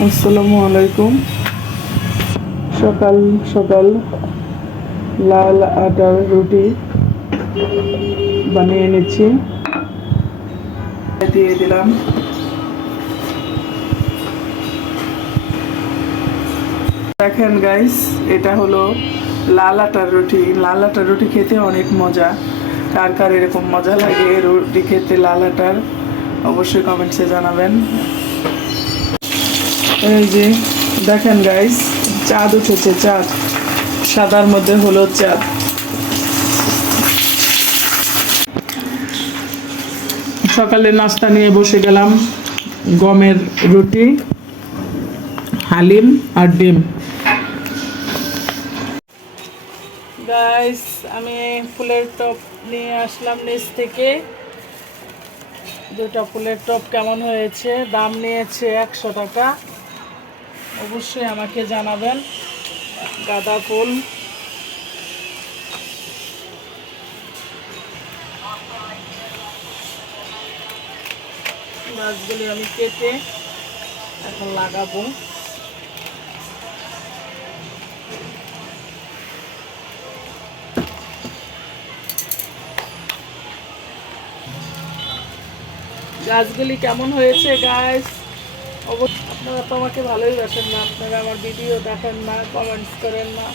আসসালামু আলাইকুম। সকাল সকাল লাল আটার রুটি বানিয়ে নিচ্ছি, দিয়ে দিলাম। দেখেন গাইস, এটা হলো লাল আটার রুটি। লাল আটার রুটি খেতে অনেক মজা। কার কার এরকম মজা লাগে রুটি খেতে লাল আটার, অবশ্যই কমেন্টসে জানাবেন। এই যে দেখেন গাইস, চাঁদ উঠেছে, চাঁদ সাদার মধ্যে হলুদ চাঁদ। সকালে নাস্তা নিয়ে বসে গেলাম, গমের রুটি, হালিম আর ডিম। গাইস, আমি ফুলের টপ নিয়ে আসলাম নিচ থেকে। দুটো ফুলের টপ কেমন হয়েছে, দাম নিয়েছে 100 টাকা। অবশ্যই আমাকে জানাবেন। গাঁদা ফুল, গাছগুলি আমি কেটে এখন লাগাবো। গাছগুলি কেমন হয়েছে গাইস, অবশ্যই। আপনারা তো আমাকে ভালোই বাসেন না, আপনারা আমার ভিডিও দেখেন না, কমেন্টস করেন না,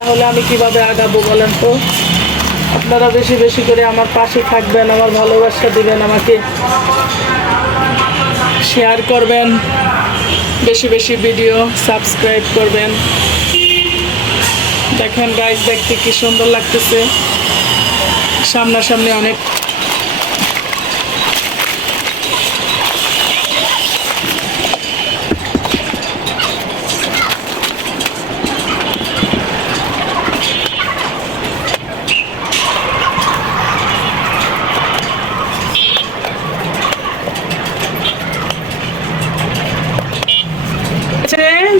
তাহলে আমি কিভাবে আগাবো বলেন তো? আপনারা বেশি বেশি করে আমার পাশে থাকবেন, আমার ভালোবাসা দিবেন, আমাকে শেয়ার করবেন, বেশি বেশি ভিডিও সাবস্ক্রাইব করবেন। দেখেন গাইস, দেখতে কি সুন্দর লাগতেছে, সামনাসামনি অনেক।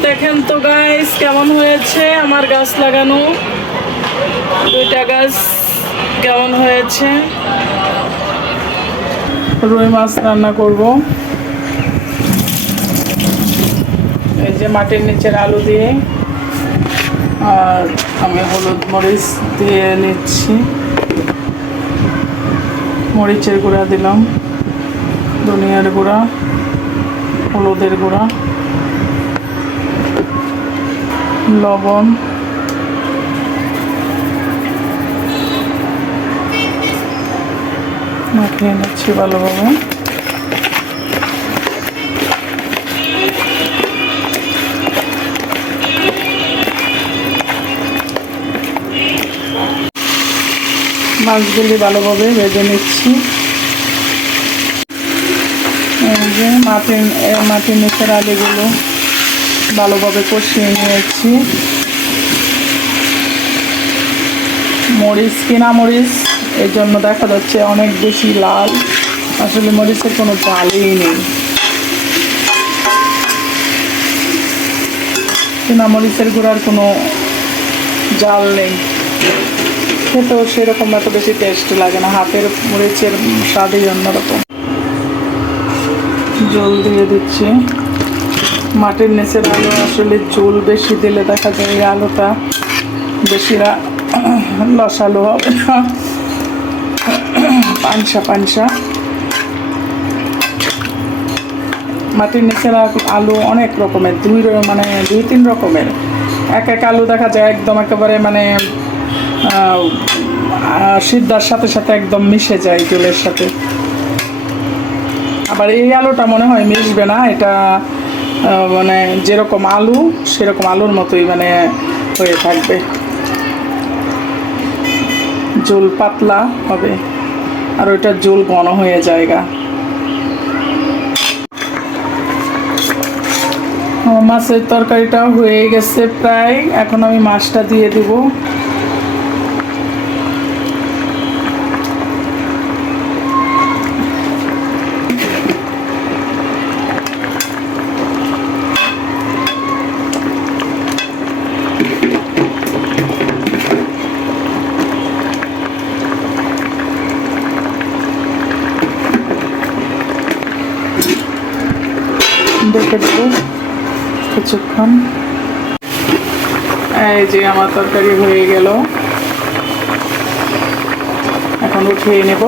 দেখেন তো গাইস, কেমন হয়েছে আমার গাছ লাগানো। দুইটা গাছ কেমন হয়েছে। রুই মাছ রান্না করব, এই যে মাটির নিচের আলু দিয়ে, আর আমি হলুদ মরিচ দিয়ে নিচ্ছি। মরিচের গুঁড়া দিলাম, ধনিয়ার গুঁড়া, হলুদের গুঁড়া, লবণ, মাখিয়ে নিচ্ছি ভালোভাবে। মাছগুলি ভালোভাবে ভেজে নিচ্ছি। এই যে মাটির নিচের আলুগুলো ভালোভাবে কষিয়ে নিয়েছি। মরিচ কিনা মরিচ, এই জন্য দেখা যাচ্ছে অনেক বেশি লাল, আসলে মরিচের কোনো ঝালই নেই। কিনা মরিচের গুঁড়ার কোনো ঝাল নেই, খেতেও সেরকম এত বেশি টেস্ট লাগে না। হাতের মরিচের স্বাদই অন্যরকম। জল দিয়ে দিচ্ছি। মাটির নিচের আলু আসলে ঝোল বেশি দিলে দেখা যায় এই আলুটা বেশি লসালো হবে না, পানসা পানসা। মাটির নিচের আলু অনেক রকমের, দুই তিন রকমের। এক এক আলু দেখা যায় একদম একেবারে সিদ্ধার সাথে সাথে একদম মিশে যায় জলের সাথে। আবার এই আলুটা মনে হয় মিশবে না, এটা যেরকম আলু সেরকম আলুর মতোই হয়ে থাকবে, ঝোল পাতলা হবে, আর ওইটা ঝোল ঘন হয়ে যায়গা। মাছের তরকারিটাও হয়ে গেছে প্রায়, এখন আমি মাছটা দিয়ে দিব। দেখে দেবো। কিছুক্ষণ। এই যে আমার তরকারি হয়ে গেল, এখন উঠিয়ে নেব।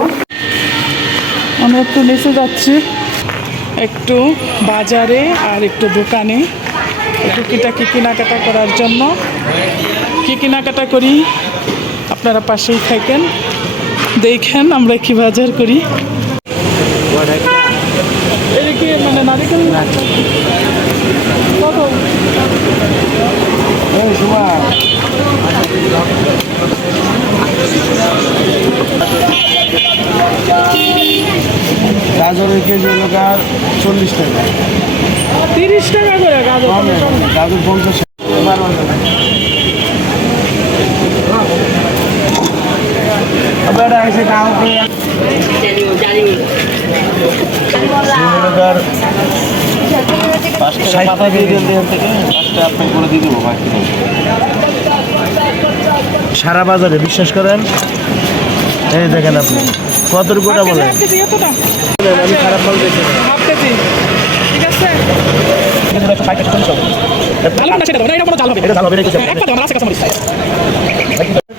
আমি একটু নিচে যাচ্ছি, একটু বাজারে আর একটু দোকানে টুকিটাকি কেনাকাটা করার জন্য। কি কেনাকাটা করি আপনারা পাশেই থাকেন, দেখেন আমরা কি বাজার করি। এটা কি মানে নারিকেল কত? গাজরের কেজি হলো 40 টাকা, 30 টাকা করে গাজর। গাজর 50 সারা বাজারে বিশ্বাস করেন। এই দেখেন আপনি কত রুপিটা বলেন। আমি খারাপ মাল দেখি না। হাফ কেজি ঠিক আছে।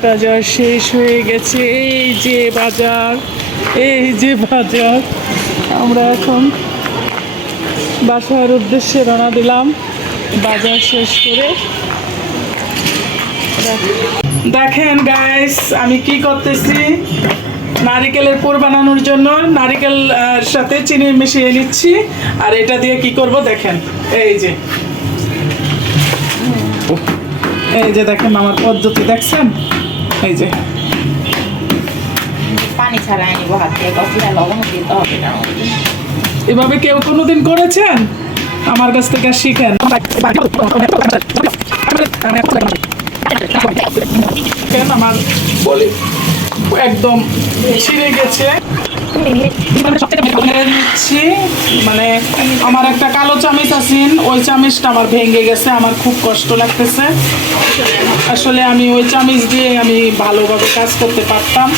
বাজার শেষ হয়ে গেছে। এই যে বাজার, এই যে বাজার। আমরা এখন বাসার উদ্দেশ্যে রওনা দিলাম বাজার শেষ করে। দেখেন গাইস আমি কি করতেছি, নারিকেলের পুর বানানোর জন্য নারিকেল সাথে চিনি মিশিয়ে নিচ্ছি। আর এটা দিয়ে কি করব দেখেন, এই যে দেখেন আমার পদ্ধতি দেখছেন। এই যে পানি ছাড়াই নিব হাত থেকে, কতটা লবণ দিতে হবে না। এভাবে কেউ কোনোদিন করেছেন? আমার কাছ থেকে শিখেন। আমার বলি একদম ছিঁড়ে গেছে। নিচ্ছি মানে আমার একটা কালো চামিচ আছে, ওই চামিচটা আমার ভেঙে গেছে, আমার খুব কষ্ট লাগতেছে। আসলে আমি ওই চামিচ দিয়ে আমি ভালোভাবে কাজ করতে পারতাম,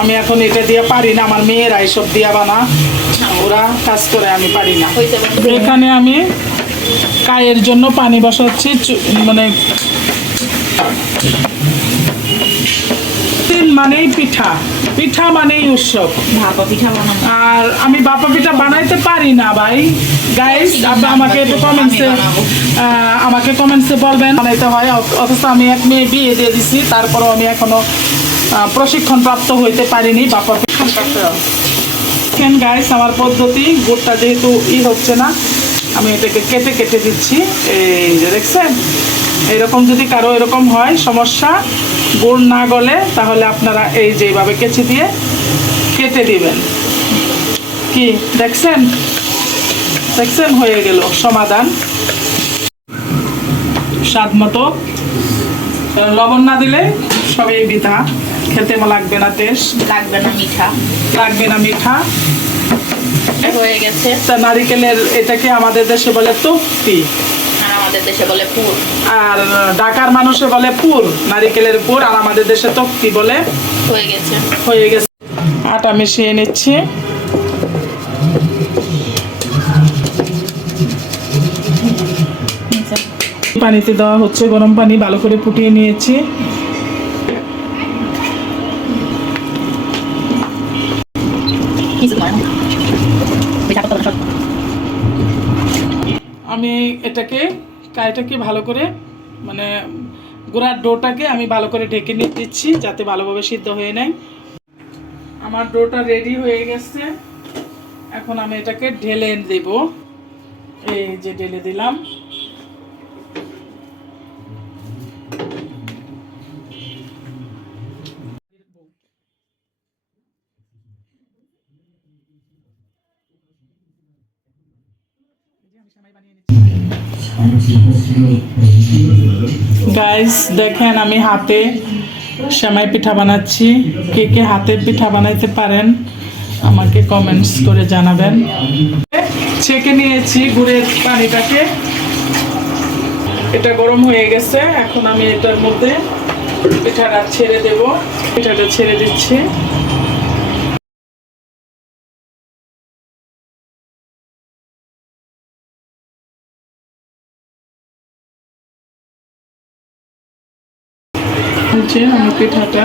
আমি এখন এটা দিয়ে পারি না। আমার মেয়েরা এইসব দিয়ে বানা, ওরা কাজ করে, আমি পারি না। এখানে আমি কায়ের জন্য পানি বসাচ্ছি, মানে মানেই পিঠা, পিঠা মানেই উৎসব। ভাপা পিঠা বানানো, আর আমি ভাপা পিঠা বানাইতে পারি না ভাই। গাইস আমাকে একটু কমেন্টসে বলবেন বানাইতে হয়। অথচ আমি এক মেয়ে বিয়ে দিয়ে দিছি, তারপরেও আমি এখনো প্রশিক্ষণ প্রাপ্ত হইতে পারিনি ভাপা পিঠা। গাইস আমার পদ্ধতি, গুড়টা যেহেতু হচ্ছে না, আমি এটাকে কেটে কেটে দিচ্ছি। এই যে দেখছেন, এরকম যদি কারো এরকম হয় সমস্যা, গুড় না গলে, তাহলে আপনারা এই যে এইভাবে কেচি দিয়ে কেটে দিবেন। কি দেখছেন, দেখছেন হয়ে গেল সমাধান। স্বাদ মতো লবণ না দিলে সবই বৃথা, খেতে লাগবে না, টেস্ট লাগবে না মিঠা, লাগবে না মিঠা। হয়ে গেছে। তা নারিকেলের এটাকে আমাদের দেশে বলে তক্তি, আর আমাদের দেশে বলে পুর। আর ঢাকার মানুষে বলে পুর, নারিকেলের পুর। আর আমাদের দেশে তক্তি বলে। হয়ে গেছে, হয়ে গেছে। আটা মিশিয়ে নিচ্ছি। পানিতে দেওয়া হচ্ছে গরম পানি, ভালো করে ফুটিয়ে নিয়েছি। আমি এটাকে কাইটাকে ভালো করে মানে গুঁড়ার ডোটাকে আমি ভালো করে ঢেকে নিয়ে দিচ্ছি, যাতে ভালোভাবে সিদ্ধ হয়ে নেয়। আমার ডোটা রেডি হয়ে গেছে, এখন আমি এটাকে ঢেলে দেব। এই যে ঢেলে দিলাম। গাইস দেখেন আমি হাতে সেমাই পিঠা বানাচ্ছি। কে কে হাতে পিঠা বানাইতে পারেন আমাকে কমেন্টস করে জানাবেন। ছেঁকে নিয়েছি গুড়ের পানিটাকে, এটা গরম হয়ে গেছে। এখন আমি এটার মধ্যে পিঠাটা ছেড়ে দেব। পিঠাটা ছেড়ে দিচ্ছি। এই যে আমি পিঠাটা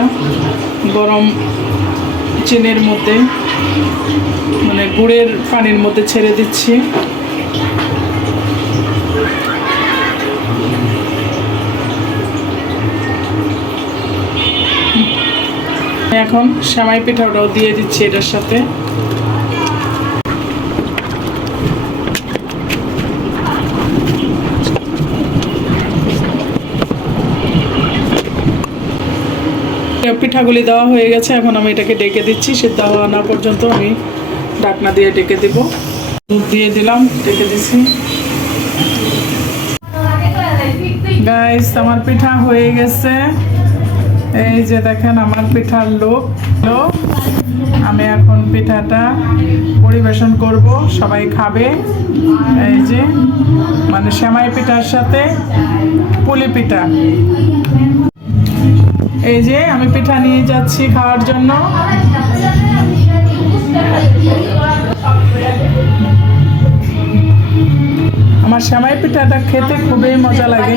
গরম চিনির মধ্যে মানে গুড়ের পানির মধ্যে ছেড়ে দিচ্ছি। এখন সেমাই পিঠাটাও দিয়ে দিচ্ছি এটার সাথে। পিঠাগুলি দেওয়া হয়ে গেছে, এখন আমি এটাকে ডেকে দিচ্ছি। সিদ্ধ হওয়া না পর্যন্ত আমি ঢাকনা দিয়ে ডেকে দিব। দুধ দিয়ে দিলাম, ডেকে দিচ্ছি। গাইস আমার পিঠা হয়ে গেছে। এই যে দেখেন আমার পিঠার লোক। আমি এখন পিঠাটা পরিবেশন করব, সবাই খাবে। এই যে মানে সেমাই পিঠার সাথে পুলি পিঠা। এই যে আমি পিঠা নিয়ে যাচ্ছি খাওয়ার জন্য। আমার সেমাই পিঠাটা খেতে খুবই মজা লাগে।